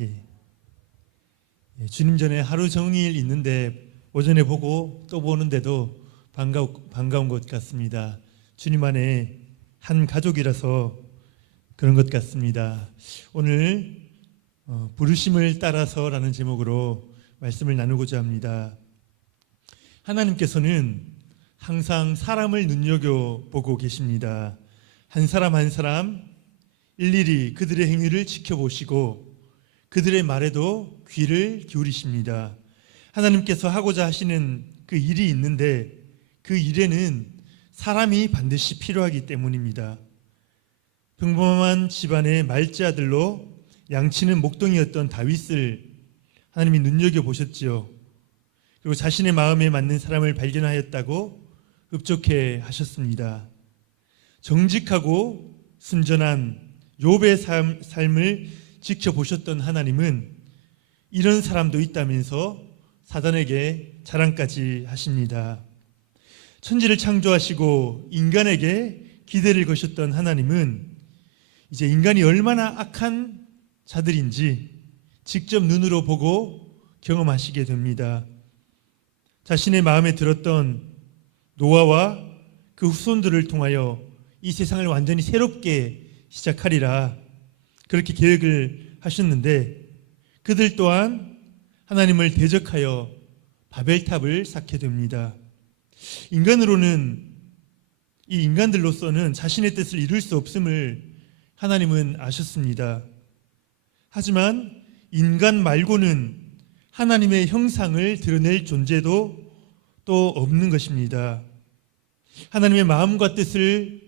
예. 주님 전에 하루 종일 있는데 오전에 보고 또 보는데도 반가운 것 같습니다. 주님 안에 한 가족이라서 그런 것 같습니다. 오늘 부르심을 따라서라는 제목으로 말씀을 나누고자 합니다. 하나님께서는 항상 사람을 눈여겨보고 계십니다. 한 사람 한 사람 일일이 그들의 행위를 지켜보시고 그들의 말에도 귀를 기울이십니다. 하나님께서 하고자 하시는 그 일이 있는데 그 일에는 사람이 반드시 필요하기 때문입니다. 평범한 집안의 말째 아들로 양치는 목동이었던 다윗을 하나님이 눈여겨보셨지요. 그리고 자신의 마음에 맞는 사람을 발견하였다고 흡족해 하셨습니다. 정직하고 순전한 욥의 삶을 지켜보셨던 하나님은 이런 사람도 있다면서 사단에게 자랑까지 하십니다. 천지를 창조하시고 인간에게 기대를 거셨던 하나님은 이제 인간이 얼마나 악한 자들인지 직접 눈으로 보고 경험하시게 됩니다. 자신의 마음에 들었던 노아와 그 후손들을 통하여 이 세상을 완전히 새롭게 시작하리라 그렇게 계획을 하셨는데 그들 또한 하나님을 대적하여 바벨탑을 쌓게 됩니다. 이 인간들로서는 자신의 뜻을 이룰 수 없음을 하나님은 아셨습니다. 하지만 인간 말고는 하나님의 형상을 드러낼 존재도 또 없는 것입니다. 하나님의 마음과 뜻을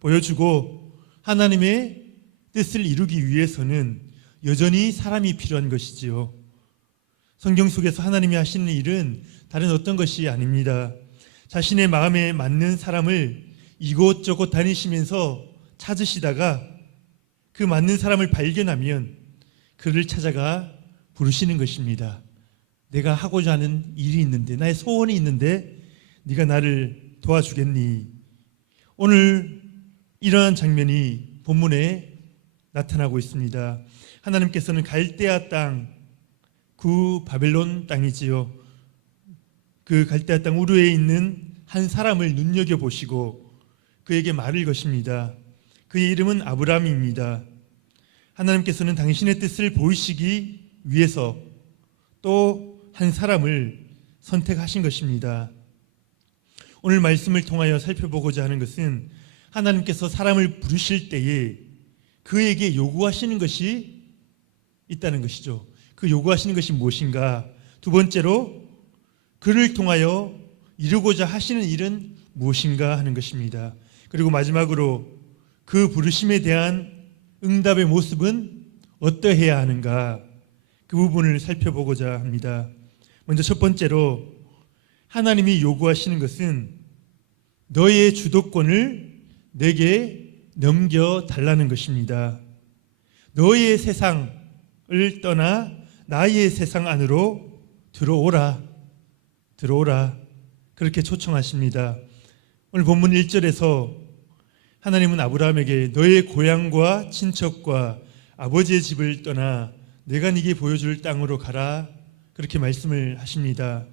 보여주고 하나님의 뜻을 이루기 위해서는 여전히 사람이 필요한 것이지요. 성경 속에서 하나님이 하시는 일은 다른 어떤 것이 아닙니다. 자신의 마음에 맞는 사람을 이곳저곳 다니시면서 찾으시다가 그 맞는 사람을 발견하면 그를 찾아가 부르시는 것입니다. 내가 하고자 하는 일이 있는데, 나의 소원이 있는데 네가 나를 도와주겠니? 오늘 이러한 장면이 본문에 나타나고 있습니다. 하나님께서는 갈대아 땅, 구 바벨론 땅이지요. 그 갈대아 땅 우르에 있는 한 사람을 눈여겨보시고 그에게 말을 것입니다. 그의 이름은 아브라함입니다. 하나님께서는 당신의 뜻을 보이시기 위해서 또 한 사람을 선택하신 것입니다. 오늘 말씀을 통하여 살펴보고자 하는 것은 하나님께서 사람을 부르실 때에 그에게 요구하시는 것이 있다는 것이죠. 그 요구하시는 것이 무엇인가? 두 번째로 그를 통하여 이루고자 하시는 일은 무엇인가 하는 것입니다. 그리고 마지막으로 그 부르심에 대한 응답의 모습은 어떠해야 하는가? 그 부분을 살펴보고자 합니다. 먼저 첫 번째로 하나님이 요구하시는 것은 너의 주도권을 내게 넘겨달라는 것입니다. 너의 세상을 떠나 나의 세상 안으로 들어오라 그렇게 초청하십니다. 오늘 본문 1절에서 하나님은 아브라함에게 너의 고향과 친척과 아버지의 집을 떠나 내가 네게 보여줄 땅으로 가라 그렇게 말씀을 하십니다.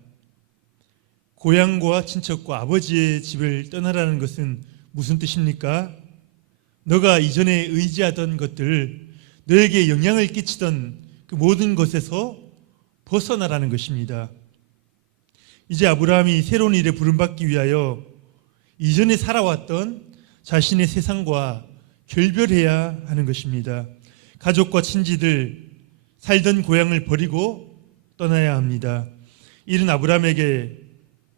고향과 친척과 아버지의 집을 떠나라는 것은 무슨 뜻입니까? 너가 이전에 의지하던 것들, 너에게 영향을 끼치던 그 모든 것에서 벗어나라는 것입니다. 이제 아브라함이 새로운 일에 부름받기 위하여 이전에 살아왔던 자신의 세상과 결별해야 하는 것입니다. 가족과 친지들, 살던 고향을 버리고 떠나야 합니다. 이는 아브라함에게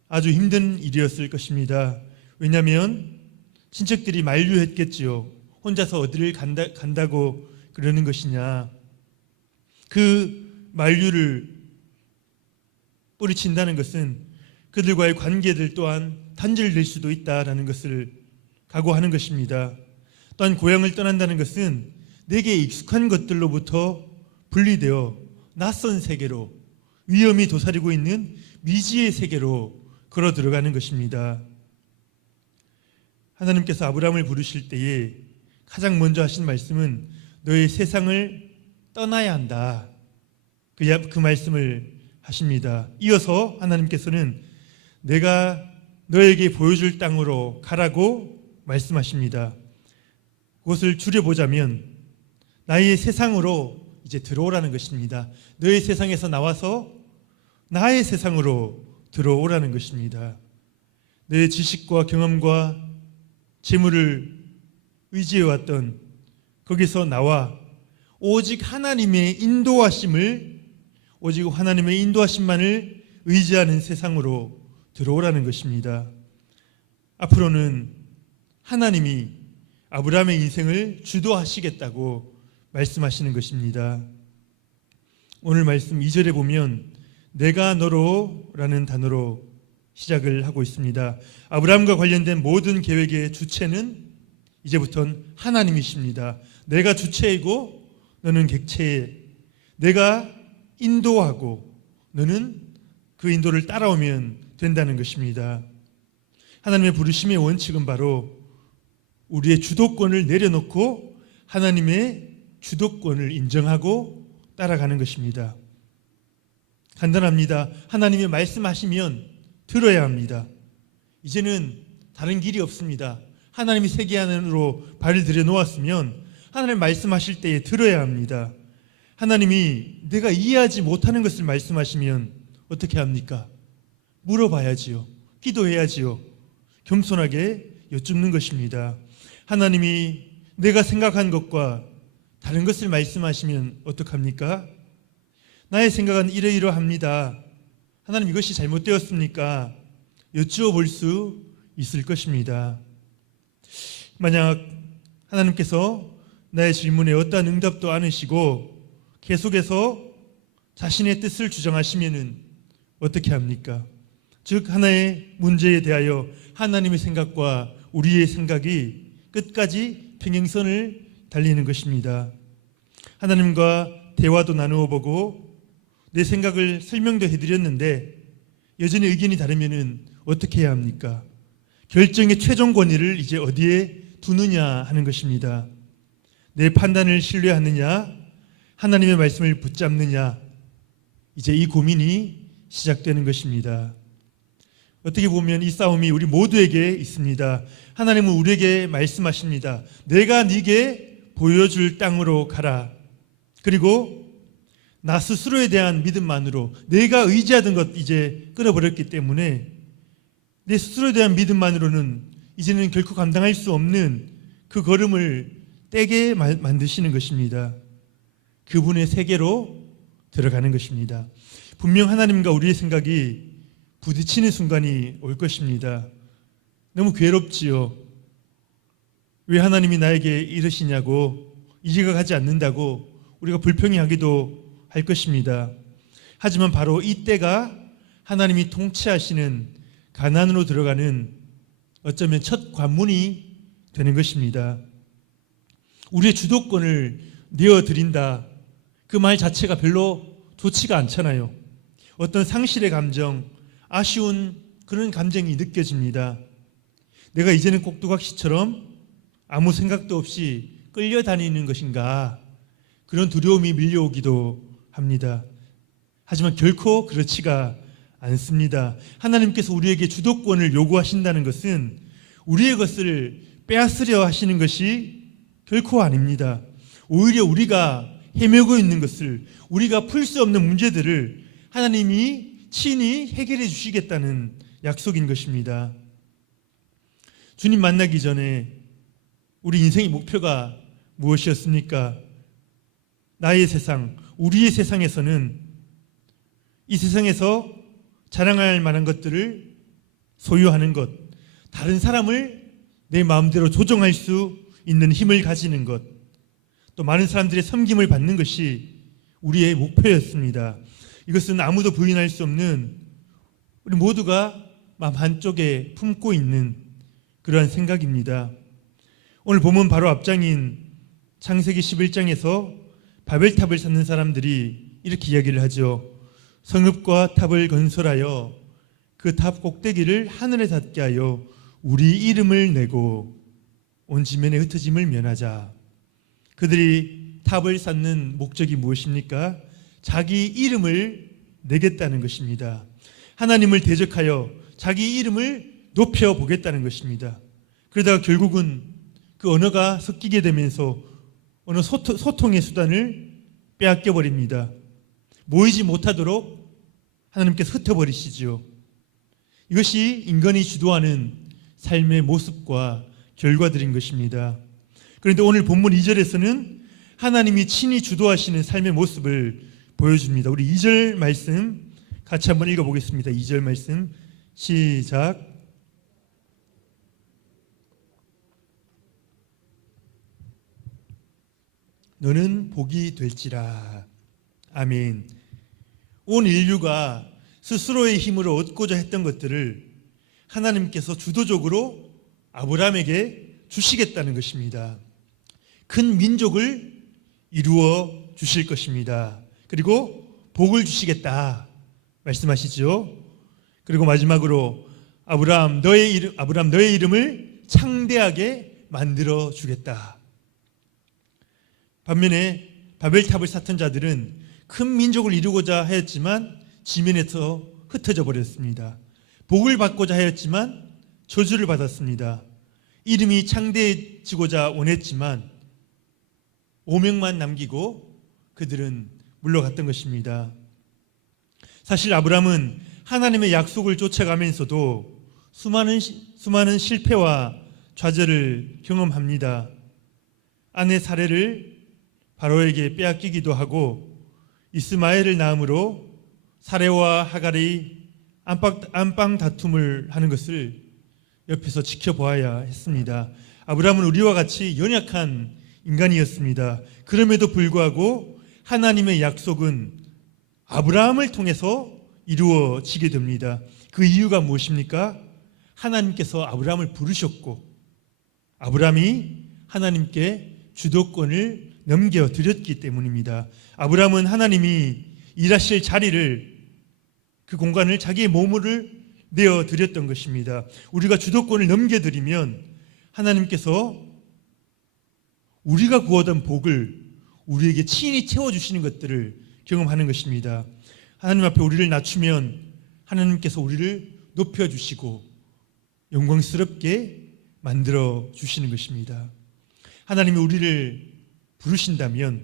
아주 힘든 일이었을 것입니다. 왜냐하면 친척들이 만류했겠지요. 혼자서 어디를 간다고 그러는 것이냐. 그 만류를 뿌리친다는 것은 그들과의 관계들 또한 단절될 수도 있다라는 것을 각오하는 것입니다. 또한 고향을 떠난다는 것은 내게 익숙한 것들로부터 분리되어 낯선 세계로, 위험이 도사리고 있는 미지의 세계로 걸어 들어가는 것입니다. 하나님께서 아브라함을 부르실 때에 가장 먼저 하신 말씀은 너의 세상을 떠나야 한다. 그 말씀을 하십니다. 이어서 하나님께서는 내가 너에게 보여줄 땅으로 가라고 말씀하십니다. 그것을 줄여보자면 나의 세상으로 이제 들어오라는 것입니다. 너의 세상에서 나와서 나의 세상으로 들어오라는 것입니다. 너의 지식과 경험과 재물을 의지해왔던 거기서 나와 오직 하나님의 인도하심만을 의지하는 세상으로 들어오라는 것입니다. 앞으로는 하나님이 아브라함의 인생을 주도하시겠다고 말씀하시는 것입니다. 오늘 말씀 2절에 보면 내가 너로 라는 단어로 시작을 하고 있습니다. 아브라함과 관련된 모든 계획의 주체는 이제부터는 하나님이십니다. 내가 주체이고 너는 객체에, 내가 인도하고 너는 그 인도를 따라오면 된다는 것입니다. 하나님의 부르심의 원칙은 바로 우리의 주도권을 내려놓고 하나님의 주도권을 인정하고 따라가는 것입니다. 간단합니다. 하나님이 말씀하시면 들어야 합니다. 이제는 다른 길이 없습니다. 하나님이 세계 안으로 발을 들여놓았으면 하나님 말씀하실 때에 들어야 합니다. 하나님이 내가 이해하지 못하는 것을 말씀하시면 어떻게 합니까? 물어봐야지요. 기도해야지요. 겸손하게 여쭙는 것입니다. 하나님이 내가 생각한 것과 다른 것을 말씀하시면 어떡합니까? 나의 생각은 이러이러합니다. 하나님 이것이 잘못되었습니까? 여쭈어 볼 수 있을 것입니다. 만약 하나님께서 나의 질문에 어떠한 응답도 않으시고 계속해서 자신의 뜻을 주장하시면 어떻게 합니까? 즉 하나의 문제에 대하여 하나님의 생각과 우리의 생각이 끝까지 평행선을 달리는 것입니다. 하나님과 대화도 나누어 보고 내 생각을 설명도 해드렸는데 여전히 의견이 다르면 어떻게 해야 합니까? 결정의 최종 권위를 이제 어디에 두느냐 하는 것입니다. 내 판단을 신뢰하느냐, 하나님의 말씀을 붙잡느냐, 이제 이 고민이 시작되는 것입니다. 어떻게 보면 이 싸움이 우리 모두에게 있습니다. 하나님은 우리에게 말씀하십니다. 내가 네게 보여줄 땅으로 가라. 그리고 나 스스로에 대한 믿음만으로 내가 의지하던 것 이제 끊어버렸기 때문에 내 스스로에 대한 믿음만으로는 이제는 결코 감당할 수 없는 그 걸음을 떼게 만드시는 것입니다. 그분의 세계로 들어가는 것입니다. 분명 하나님과 우리의 생각이 부딪히는 순간이 올 것입니다. 너무 괴롭지요. 왜 하나님이 나에게 이러시냐고, 이해가 가지 않는다고 우리가 불평해하기도 할 것입니다. 하지만 바로 이때가 하나님이 통치하시는 가나안으로 들어가는 어쩌면 첫 관문이 되는 것입니다. 우리의 주도권을 내어드린다. 그 말 자체가 별로 좋지가 않잖아요. 어떤 상실의 감정, 아쉬운 그런 감정이 느껴집니다. 내가 이제는 꼭두각시처럼 아무 생각도 없이 끌려다니는 것인가, 그런 두려움이 밀려오기도 합니다. 하지만 결코 그렇지가 않습니다. 하나님께서 우리에게 주도권을 요구하신다는 것은 우리의 것을 빼앗으려 하시는 것이 결코 아닙니다. 오히려 우리가 헤매고 있는 것을, 우리가 풀 수 없는 문제들을 하나님이 친히 해결해 주시겠다는 약속인 것입니다. 주님 만나기 전에 우리 인생의 목표가 무엇이었습니까? 나의 세상, 우리의 세상에서는 이 세상에서 자랑할 만한 것들을 소유하는 것, 다른 사람을 내 마음대로 조종할 수 있는 힘을 가지는 것, 또 많은 사람들의 섬김을 받는 것이 우리의 목표였습니다. 이것은 아무도 부인할 수 없는 우리 모두가 마음 한쪽에 품고 있는 그러한 생각입니다. 오늘 보면 바로 앞장인 창세기 11장에서 바벨탑을 쌓는 사람들이 이렇게 이야기를 하죠. 성읍과 탑을 건설하여 그 탑 꼭대기를 하늘에 닿게 하여 우리 이름을 내고 온 지면의 흩어짐을 면하자. 그들이 탑을 쌓는 목적이 무엇입니까? 자기 이름을 내겠다는 것입니다. 하나님을 대적하여 자기 이름을 높여보겠다는 것입니다. 그러다가 결국은 그 언어가 섞이게 되면서 어느 소통의 수단을 빼앗겨버립니다. 모이지 못하도록 하나님께서 흩어버리시지요. 이것이 인간이 주도하는 삶의 모습과 결과들인 것입니다. 그런데 오늘 본문 2절에서는 하나님이 친히 주도하시는 삶의 모습을 보여줍니다. 우리 2절 말씀 같이 한번 읽어보겠습니다. 2절 말씀 시작. 너는 복이 될지라. 아멘. 온 인류가 스스로의 힘으로 얻고자 했던 것들을 하나님께서 주도적으로 아브라함에게 주시겠다는 것입니다. 큰 민족을 이루어 주실 것입니다. 그리고 복을 주시겠다 말씀하시죠. 그리고 마지막으로 아브라함 너의 이름을 창대하게 만들어 주겠다. 반면에 바벨탑을 쌓던 자들은 큰 민족을 이루고자 하였지만 지면에서 흩어져 버렸습니다. 복을 받고자 하였지만 저주를 받았습니다. 이름이 창대해지고자 원했지만 오명만 남기고 그들은 물러갔던 것입니다. 사실 아브라함은 하나님의 약속을 쫓아가면서도 수많은 실패와 좌절을 경험합니다. 아내 사례를 바로에게 빼앗기기도 하고 이스마엘을 낳음으로 사레와 하갈이 안방 다툼을 하는 것을 옆에서 지켜보아야 했습니다. 아브라함은 우리와 같이 연약한 인간이었습니다. 그럼에도 불구하고 하나님의 약속은 아브라함을 통해서 이루어지게 됩니다. 그 이유가 무엇입니까? 하나님께서 아브라함을 부르셨고 아브라함이 하나님께 주도권을 넘겨드렸기 때문입니다. 아브라함은 하나님이 일하실 자리를 그 공간을 자기의 몸을 내어드렸던 것입니다. 우리가 주도권을 넘겨드리면 하나님께서 우리가 구하던 복을 우리에게 친히 채워주시는 것들을 경험하는 것입니다. 하나님 앞에 우리를 낮추면 하나님께서 우리를 높여주시고 영광스럽게 만들어 주시는 것입니다. 하나님이 우리를 부르신다면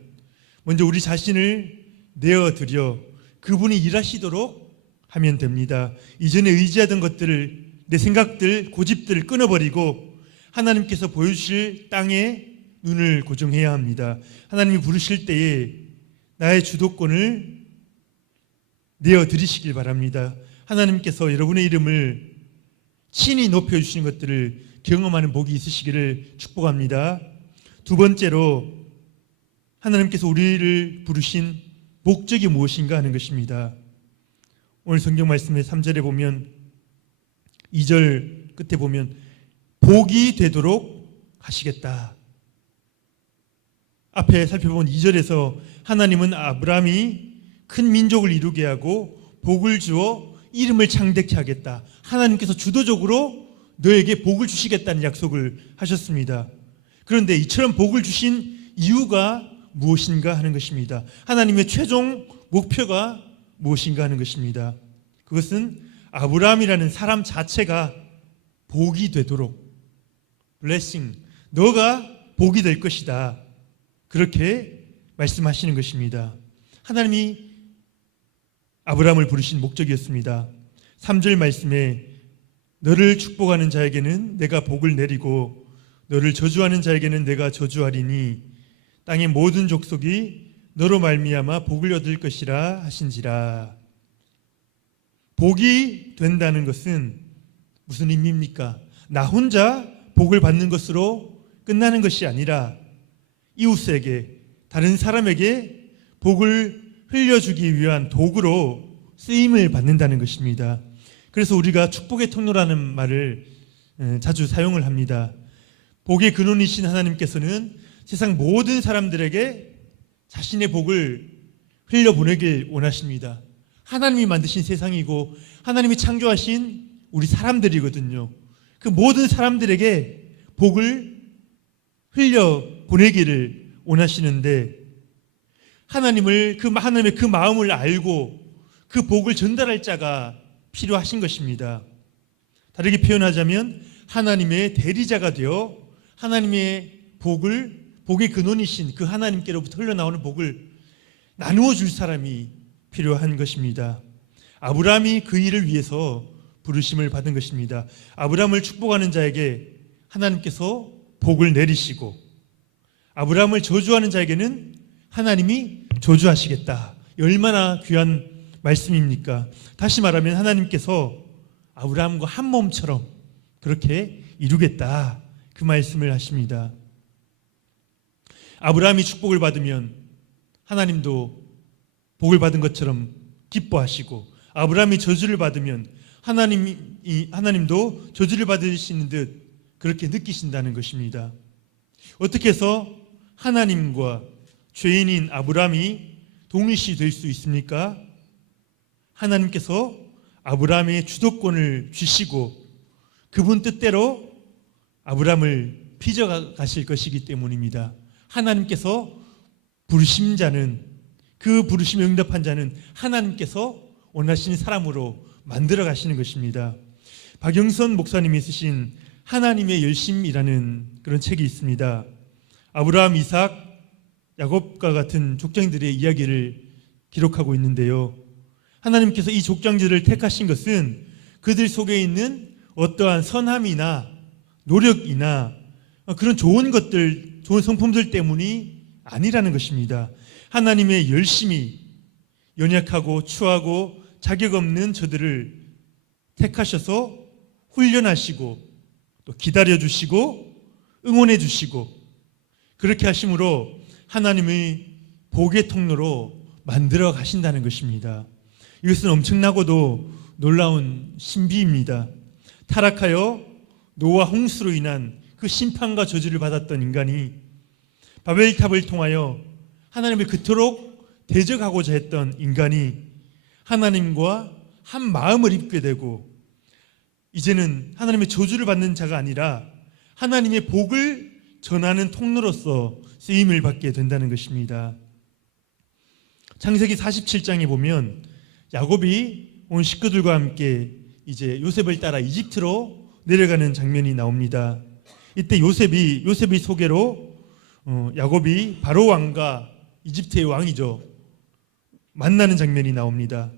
먼저 우리 자신을 내어드려 그분이 일하시도록 하면 됩니다. 이전에 의지하던 것들을, 내 생각들, 고집들을 끊어버리고 하나님께서 보여주실 땅에 눈을 고정해야 합니다. 하나님이 부르실 때에 나의 주도권을 내어드리시길 바랍니다. 하나님께서 여러분의 이름을 친히 높여주시는 것들을 경험하는 복이 있으시기를 축복합니다. 두 번째로 하나님께서 우리를 부르신 목적이 무엇인가 하는 것입니다. 오늘 성경 말씀의 3절에 보면 2절 끝에 보면 복이 되도록 하시겠다. 앞에 살펴본 2절에서 하나님은 아브라함이 큰 민족을 이루게 하고 복을 주어 이름을 창대케 하겠다. 하나님께서 주도적으로 너에게 복을 주시겠다는 약속을 하셨습니다. 그런데 이처럼 복을 주신 이유가 무엇인가 하는 것입니다. 하나님의 최종 목표가 무엇인가 하는 것입니다. 그것은 아브라함이라는 사람 자체가 복이 되도록 blessing, 너가 복이 될 것이다. 그렇게 말씀하시는 것입니다. 하나님이 아브라함을 부르신 목적이었습니다. 3절 말씀에 너를 축복하는 자에게는 내가 복을 내리고 너를 저주하는 자에게는 내가 저주하리니 땅의 모든 족속이 너로 말미암아 복을 얻을 것이라 하신지라. 복이 된다는 것은 무슨 의미입니까? 나 혼자 복을 받는 것으로 끝나는 것이 아니라 이웃에게, 다른 사람에게 복을 흘려주기 위한 도구로 쓰임을 받는다는 것입니다. 그래서 우리가 축복의 통로라는 말을 자주 사용을 합니다. 복의 근원이신 하나님께서는 세상 모든 사람들에게 자신의 복을 흘려보내길 원하십니다. 하나님이 만드신 세상이고 하나님이 창조하신 우리 사람들이거든요. 그 모든 사람들에게 복을 흘려보내기를 원하시는데 하나님의 그 마음을 알고 그 복을 전달할 자가 필요하신 것입니다. 다르게 표현하자면 하나님의 대리자가 되어 하나님의 복의 근원이신 그 하나님께로부터 흘러나오는 복을 나누어 줄 사람이 필요한 것입니다. 아브라함이 그 일을 위해서 부르심을 받은 것입니다. 아브라함을 축복하는 자에게 하나님께서 복을 내리시고 아브라함을 저주하는 자에게는 하나님이 저주하시겠다. 얼마나 귀한 말씀입니까? 다시 말하면 하나님께서 아브라함과 한 몸처럼 그렇게 이루겠다. 그 말씀을 하십니다. 아브라함이 축복을 받으면 하나님도 복을 받은 것처럼 기뻐하시고 아브라함이 저주를 받으면 하나님도 저주를 받으시는 듯 그렇게 느끼신다는 것입니다. 어떻게 해서 하나님과 죄인인 아브라함이 동일시 될 수 있습니까? 하나님께서 아브라함의 주도권을 주시고 그분 뜻대로 아브라함을 빚어가실 것이기 때문입니다. 하나님께서 부르신 자는 그 부르심에 응답한 자는 하나님께서 원하시는 사람으로 만들어 가시는 것입니다. 박영선 목사님이 쓰신 하나님의 열심이라는 그런 책이 있습니다. 아브라함, 이삭, 야곱과 같은 족장들의 이야기를 기록하고 있는데요. 하나님께서 이 족장들을 택하신 것은 그들 속에 있는 어떠한 선함이나 노력이나 그런 좋은 것들, 좋은 성품들 때문이 아니라는 것입니다. 하나님의 열심히 연약하고 추하고 자격 없는 저들을 택하셔서 훈련하시고 또 기다려주시고 응원해주시고 그렇게 하심으로 하나님의 복의 통로로 만들어 가신다는 것입니다. 이것은 엄청나고도 놀라운 신비입니다. 타락하여 노아 홍수로 인한 그 심판과 저주를 받았던 인간이 바벨탑을 통하여 하나님을 그토록 대적하고자 했던 인간이 하나님과 한 마음을 입게 되고 이제는 하나님의 저주를 받는 자가 아니라 하나님의 복을 전하는 통로로서 쓰임을 받게 된다는 것입니다. 창세기 47장에 보면 야곱이 온 식구들과 함께 이제 요셉을 따라 이집트로 내려가는 장면이 나옵니다. 이때 요셉의 소개로 야곱이 바로 왕과 이집트의 왕이죠. 만나는 장면이 나옵니다.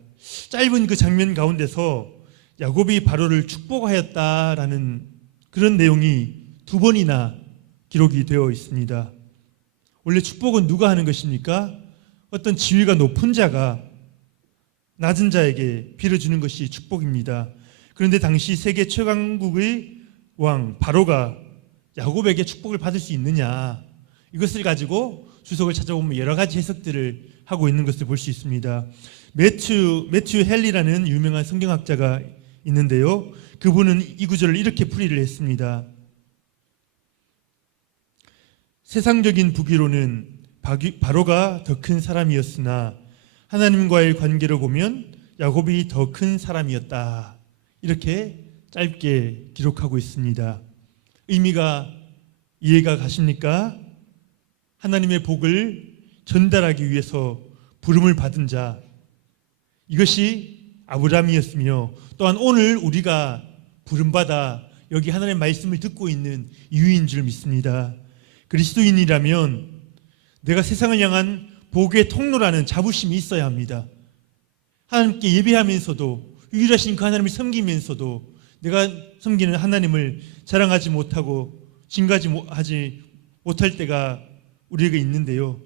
짧은 그 장면 가운데서 야곱이 바로를 축복하였다라는 그런 내용이 두 번이나 기록이 되어 있습니다. 원래 축복은 누가 하는 것입니까? 어떤 지위가 높은 자가 낮은 자에게 빌어주는 것이 축복입니다. 그런데 당시 세계 최강국의 왕 바로가 야곱에게 축복을 받을 수 있느냐, 이것을 가지고 주석을 찾아보면 여러 가지 해석들을 하고 있는 것을 볼 수 있습니다. 매튜 헬리라는 유명한 성경학자가 있는데요, 그분은 이 구절을 이렇게 풀이를 했습니다. 세상적인 부귀로는 바로가 더 큰 사람이었으나 하나님과의 관계로 보면 야곱이 더 큰 사람이었다. 이렇게 짧게 기록하고 있습니다. 의미가 이해가 가십니까? 하나님의 복을 전달하기 위해서 부름을 받은 자, 이것이 아브라함이었으며 또한 오늘 우리가 부름받아 여기 하나님의 말씀을 듣고 있는 이유인 줄 믿습니다. 그리스도인이라면 내가 세상을 향한 복의 통로라는 자부심이 있어야 합니다. 하나님께 예배하면서도 유일하신 그 하나님을 섬기면서도 내가 섬기는 하나님을 자랑하지 못하고 증거하지 못할 때가 우리에게 있는데요,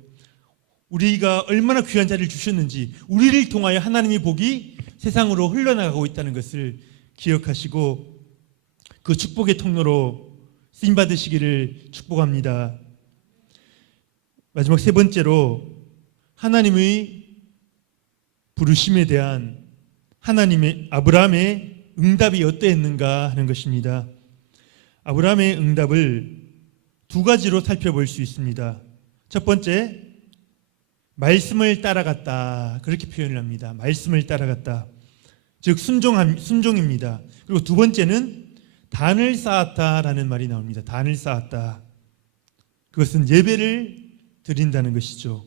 우리가 얼마나 귀한 자리를 주셨는지 우리를 통하여 하나님의 복이 세상으로 흘러나가고 있다는 것을 기억하시고 그 축복의 통로로 쓰임받으시기를 축복합니다. 마지막 세 번째로 하나님의 부르심에 대한 하나님의 아브라함의 응답이 어떠했는가 하는 것입니다. 아브라함의 응답을 두 가지로 살펴볼 수 있습니다. 첫 번째, 말씀을 따라갔다, 그렇게 표현을 합니다. 말씀을 따라갔다, 즉 순종입니다. 그리고 두 번째는 단을 쌓았다라는 말이 나옵니다. 단을 쌓았다, 그것은 예배를 드린다는 것이죠.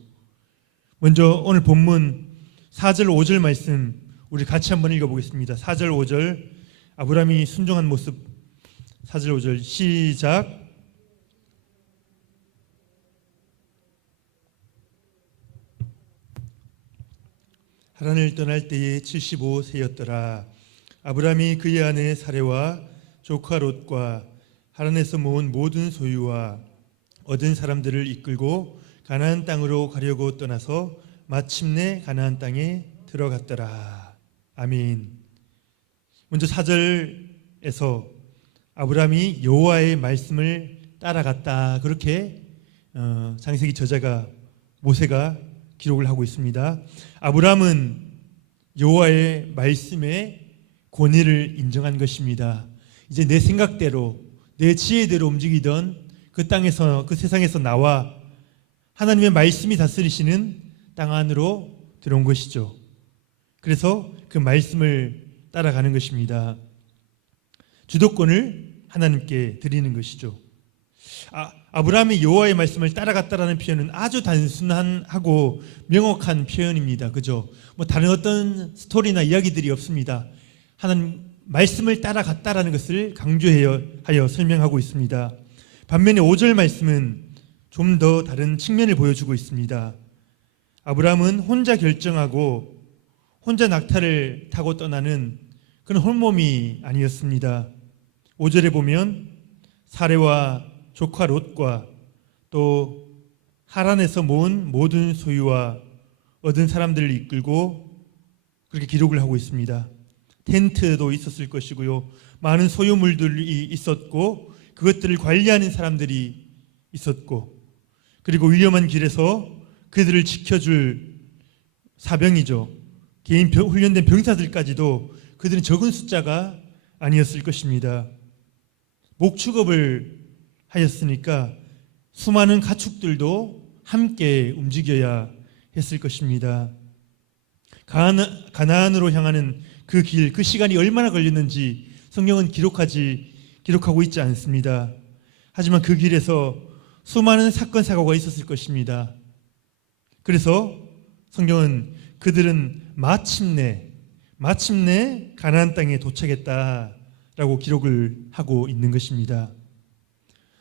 먼저 오늘 본문 4절 5절 말씀 우리 같이 한번 읽어보겠습니다. 4절 5절 아브라함이 순종한 모습 4절 5절 시작. 하란을 떠날 때에 75세였더라. 아브라함이 그의 아내 사레와 조카 롯과 하란에서 모은 모든 소유와 얻은 사람들을 이끌고 가나안 땅으로 가려고 떠나서 마침내 가나안 땅에 들어갔더라. 아멘. 먼저 4절에서 아브라함이 여호와의 말씀을 따라갔다, 그렇게 창세기 저자가 모세가 기록을 하고 있습니다. 아브라함은 여호와의 말씀의 권위를 인정한 것입니다. 이제 내 생각대로 내 지혜대로 움직이던 그 땅에서, 그 세상에서 나와 하나님의 말씀이 다스리시는 땅 안으로 들어온 것이죠. 그래서 그 말씀을 따라가는 것입니다. 주도권을 하나님께 드리는 것이죠. 아브라함이 여호와의 말씀을 따라갔다라는 표현은 아주 단순하고 명확한 표현입니다. 그죠? 뭐 다른 어떤 스토리나 이야기들이 없습니다. 하나님 말씀을 따라갔다라는 것을 강조하여 설명하고 있습니다. 반면에 5절 말씀은 좀 더 다른 측면을 보여주고 있습니다. 아브라함은 혼자 결정하고 혼자 낙타를 타고 떠나는 그런 홀몸이 아니었습니다. 5절에 보면 사레와 조카 롯과 또 하란에서 모은 모든 소유와 얻은 사람들을 이끌고 그렇게 기록을 하고 있습니다. 텐트도 있었을 것이고요, 많은 소유물들이 있었고 그것들을 관리하는 사람들이 있었고, 그리고 위험한 길에서 그들을 지켜줄 사병이죠, 개인 훈련된 병사들까지도 그들은 적은 숫자가 아니었을 것입니다. 목축업을 하였으니까 수많은 가축들도 함께 움직여야 했을 것입니다. 가나안으로 향하는 그 길, 그 시간이 얼마나 걸렸는지 성경은 기록하고 있지 않습니다. 하지만 그 길에서 수많은 사건 사고가 있었을 것입니다. 그래서 성경은 그들은 마침내 가나안 땅에 도착했다라고 기록을 하고 있는 것입니다.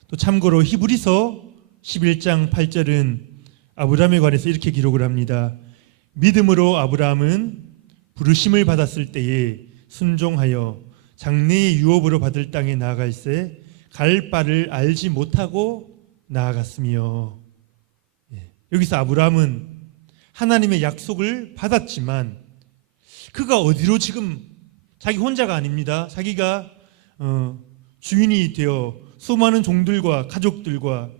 또 참고로 히브리서 11장 8절은 아브라함에 관해서 이렇게 기록을 합니다. 믿음으로 아브라함은 부르심을 받았을 때에 순종하여 장래의 유업으로 받을 땅에 나아갈새 갈 바를 알지 못하고 나아갔으며. 여기서 아브라함은 하나님의 약속을 받았지만 그가 어디로 지금, 자기 혼자가 아닙니다. 자기가 주인이 되어 수많은 종들과 가족들과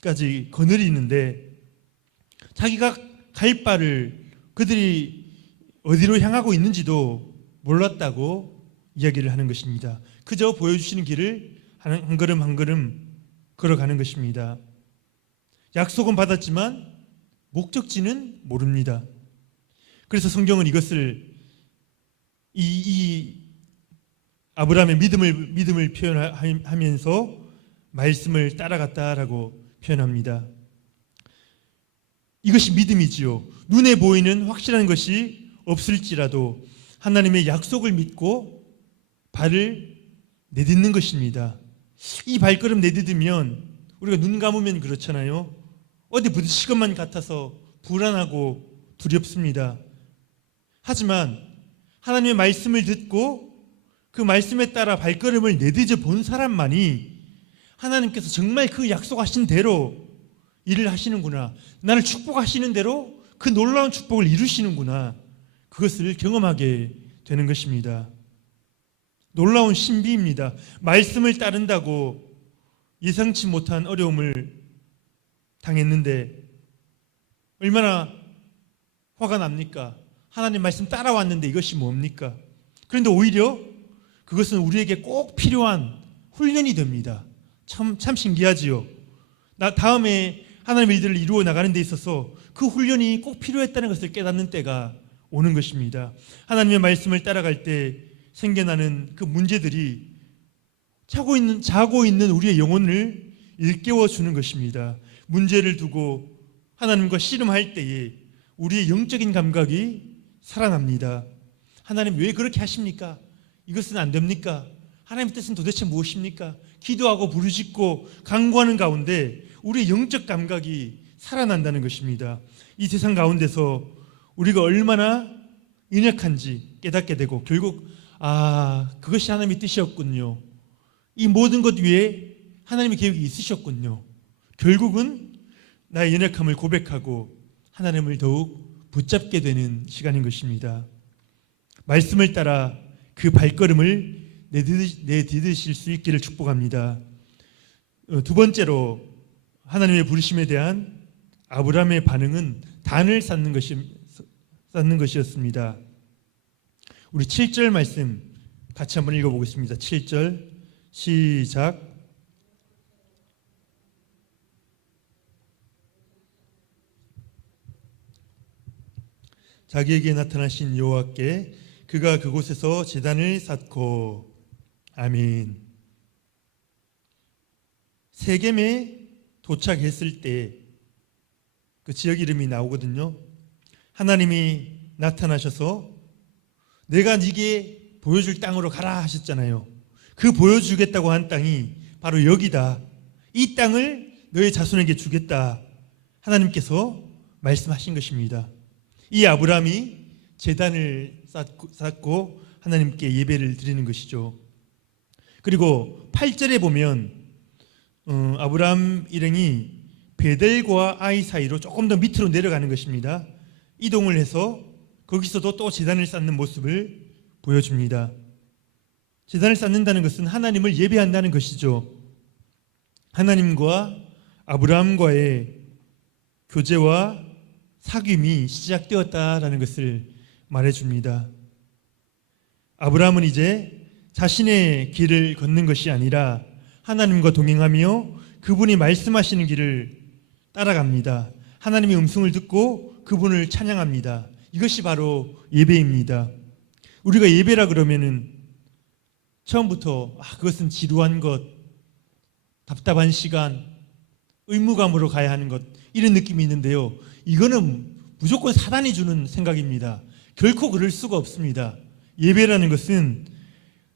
육축까지 거느리는데 자기가 갈 바를, 그들이 어디로 향하고 있는지도 몰랐다고 이야기를 하는 것입니다. 그저 보여주시는 길을 한 걸음 한 걸음 걸어가는 것입니다. 약속은 받았지만 목적지는 모릅니다. 그래서 성경은 이것을 이 아브라함의 믿음을 표현하면서 말씀을 따라갔다라고 표현합니다. 이것이 믿음이지요. 눈에 보이는 확실한 것이 없을지라도 하나님의 약속을 믿고 발을 내딛는 것입니다. 이 발걸음 내딛으면 우리가 눈 감으면 그렇잖아요. 어디 부딪힐 것만 같아서 불안하고 두렵습니다. 하지만 하나님의 말씀을 듣고 그 말씀에 따라 발걸음을 내딛어 본 사람만이 하나님께서 정말 그 약속하신 대로 일을 하시는구나, 나를 축복하시는 대로 그 놀라운 축복을 이루시는구나, 그것을 경험하게 되는 것입니다. 놀라운 신비입니다. 말씀을 따른다고 예상치 못한 어려움을 당했는데 얼마나 화가 납니까? 하나님 말씀 따라왔는데 이것이 뭡니까? 그런데 오히려 그것은 우리에게 꼭 필요한 훈련이 됩니다. 참 신기하지요. 다음에 하나님의 일들을 이루어 나가는 데 있어서 그 훈련이 꼭 필요했다는 것을 깨닫는 때가 오는 것입니다. 하나님의 말씀을 따라갈 때 생겨나는 그 문제들이 자고 있는 우리의 영혼을 일깨워 주는 것입니다. 문제를 두고 하나님과 씨름할 때에 우리의 영적인 감각이 살아납니다. 하나님 왜 그렇게 하십니까? 이것은 안 됩니까? 하나님의 뜻은 도대체 무엇입니까? 기도하고 부르짖고 간구하는 가운데 우리의 영적 감각이 살아난다는 것입니다. 이 세상 가운데서 우리가 얼마나 연약한지 깨닫게 되고 결국 그것이 하나님의 뜻이었군요. 이 모든 것 위에 하나님의 계획이 있으셨군요. 결국은 나의 연약함을 고백하고 하나님을 더욱 붙잡게 되는 시간인 것입니다. 말씀을 따라 그 발걸음을 내디디실 수 있기를 축복합니다. 두 번째로 하나님의 부르심에 대한 아브라함의 반응은 단을 쌓는 것이었습니다. 우리 7절 말씀 같이 한번 읽어보겠습니다. 7절 시작. 자기에게 나타나신 여호와께 그가 그곳에서 제단을 쌓고 아멘. 세겜에 도착했을 때 그 지역 이름이 나오거든요. 하나님이 나타나셔서 내가 네게 보여줄 땅으로 가라 하셨잖아요. 그 보여주겠다고 한 땅이 바로 여기다. 이 땅을 너의 자손에게 주겠다. 하나님께서 말씀하신 것입니다. 이 아브라함이 제단을 쌓고 하나님께 예배를 드리는 것이죠. 그리고 8절에 보면 아브라함 일행이 베델과 아이 사이로 조금 더 밑으로 내려가는 것입니다. 이동을 해서 거기서도 또 제단을 쌓는 모습을 보여줍니다. 제단을 쌓는다는 것은 하나님을 예배한다는 것이죠. 하나님과 아브라함과의 교제와 사귐이 시작되었다라는 것을 말해줍니다. 아브라함은 이제 자신의 길을 걷는 것이 아니라 하나님과 동행하며 그분이 말씀하시는 길을 따라갑니다. 하나님의 음성을 듣고 그분을 찬양합니다. 이것이 바로 예배입니다. 우리가 예배라 그러면은 처음부터 그것은 지루한 것, 답답한 시간, 의무감으로 가야 하는 것, 이런 느낌이 있는데요. 이거는 무조건 사단이 주는 생각입니다. 결코 그럴 수가 없습니다. 예배라는 것은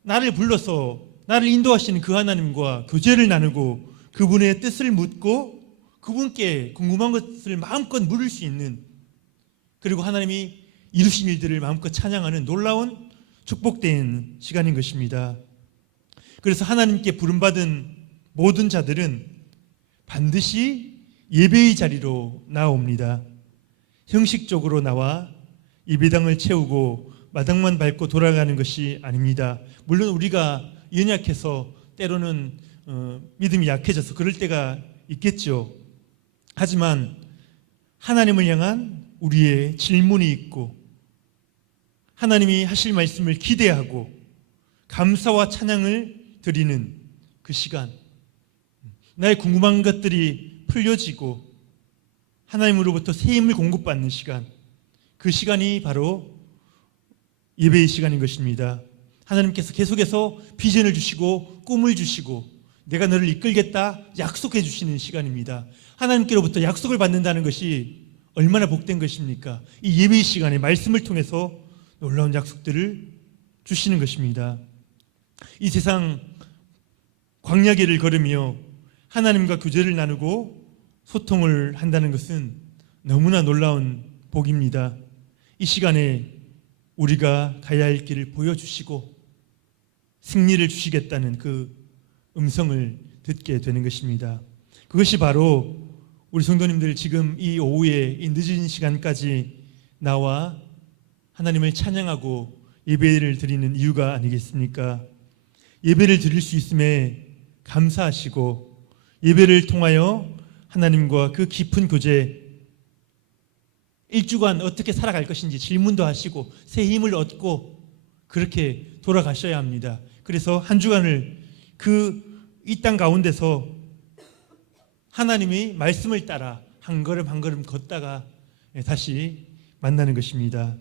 나를 불러서 나를 인도하시는 그 하나님과 교제를 나누고 그분의 뜻을 묻고 그분께 궁금한 것을 마음껏 물을 수 있는, 그리고 하나님이 이루신 일들을 마음껏 찬양하는 놀라운 축복된 시간인 것입니다. 그래서 하나님께 부름받은 모든 자들은 반드시 예배의 자리로 나옵니다. 형식적으로 나와 예배당을 채우고 마당만 밟고 돌아가는 것이 아닙니다. 물론 우리가 연약해서 때로는 믿음이 약해져서 그럴 때가 있겠죠. 하지만 하나님을 향한 우리의 질문이 있고 하나님이 하실 말씀을 기대하고 감사와 찬양을 드리는 그 시간, 나의 궁금한 것들이 풀려지고 하나님으로부터 새 힘을 공급받는 시간, 그 시간이 바로 예배의 시간인 것입니다. 하나님께서 계속해서 비전을 주시고 꿈을 주시고 내가 너를 이끌겠다 약속해 주시는 시간입니다. 하나님께로부터 약속을 받는다는 것이 얼마나 복된 것입니까? 이 예배의 시간에 말씀을 통해서 놀라운 약속들을 주시는 것입니다. 이 세상 광야길을 걸으며 하나님과 교제를 나누고 소통을 한다는 것은 너무나 놀라운 복입니다. 이 시간에 우리가 가야 할 길을 보여주시고 승리를 주시겠다는 그 음성을 듣게 되는 것입니다. 그것이 바로 우리 성도님들 지금 이 오후에 이 늦은 시간까지 나와 하나님을 찬양하고 예배를 드리는 이유가 아니겠습니까? 예배를 드릴 수 있음에 감사하시고 예배를 통하여 하나님과 그 깊은 교제, 일주간 어떻게 살아갈 것인지 질문도 하시고 새 힘을 얻고 그렇게 돌아가셔야 합니다. 그래서 한 주간을 이 땅 가운데서 하나님의 말씀을 따라 한 걸음 한 걸음 걷다가 다시 만나는 것입니다.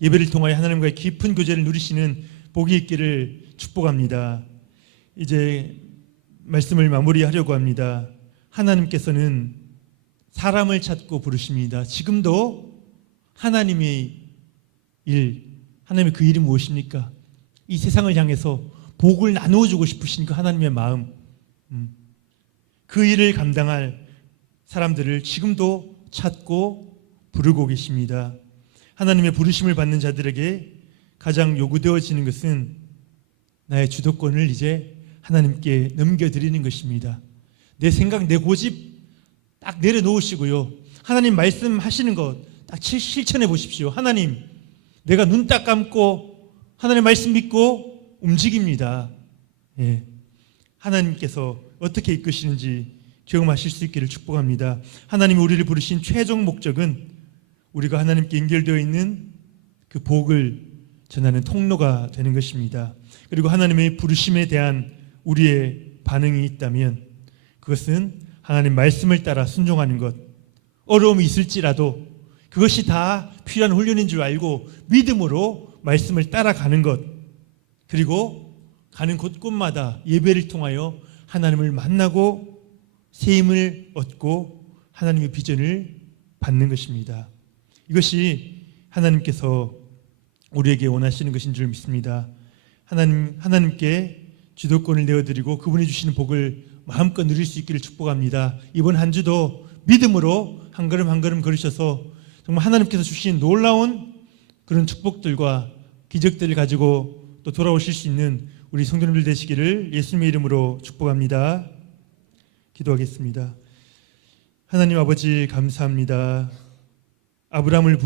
예배를 통하여 하나님과의 깊은 교제를 누리시는 복이 있기를 축복합니다. 이제 말씀을 마무리하려고 합니다. 하나님께서는 사람을 찾고 부르십니다. 지금도 하나님의 일, 하나님의 그 일이 무엇입니까? 이 세상을 향해서 복을 나누어 주고 싶으신 그 하나님의 마음, 그 일을 감당할 사람들을 지금도 찾고 부르고 계십니다. 하나님의 부르심을 받는 자들에게 가장 요구되어지는 것은 나의 주도권을 이제 하나님께 넘겨드리는 것입니다. 내 생각, 내 고집 딱 내려놓으시고요. 하나님 말씀하시는 것 딱 실천해 보십시오. 하나님, 내가 눈 딱 감고 하나님 말씀 믿고 움직입니다. 예. 하나님께서 어떻게 이끄시는지 경험하실 수 있기를 축복합니다. 하나님이 우리를 부르신 최종 목적은 우리가 하나님께 연결되어 있는 그 복을 전하는 통로가 되는 것입니다. 그리고 하나님의 부르심에 대한 우리의 반응이 있다면 그것은 하나님 말씀을 따라 순종하는 것, 어려움이 있을지라도 그것이 다 필요한 훈련인 줄 알고 믿음으로 말씀을 따라가는 것, 그리고 가는 곳곳마다 예배를 통하여 하나님을 만나고 새 힘을 얻고 하나님의 비전을 받는 것입니다. 이것이 하나님께서 우리에게 원하시는 것인 줄 믿습니다. 하나님께 주도권을 내어드리고 그분이 주시는 복을 마음껏 누릴 수 있기를 축복합니다. 이번 한 주도 믿음으로 한 걸음 한 걸음 걸으셔서 정말 하나님께서 주신 놀라운 그런 축복들과 기적들을 가지고 또 돌아오실 수 있는 우리 성도님들 되시기를 예수님의 이름으로 축복합니다. 기도하겠습니다. 하나님 아버지 감사합니다. 아브라함을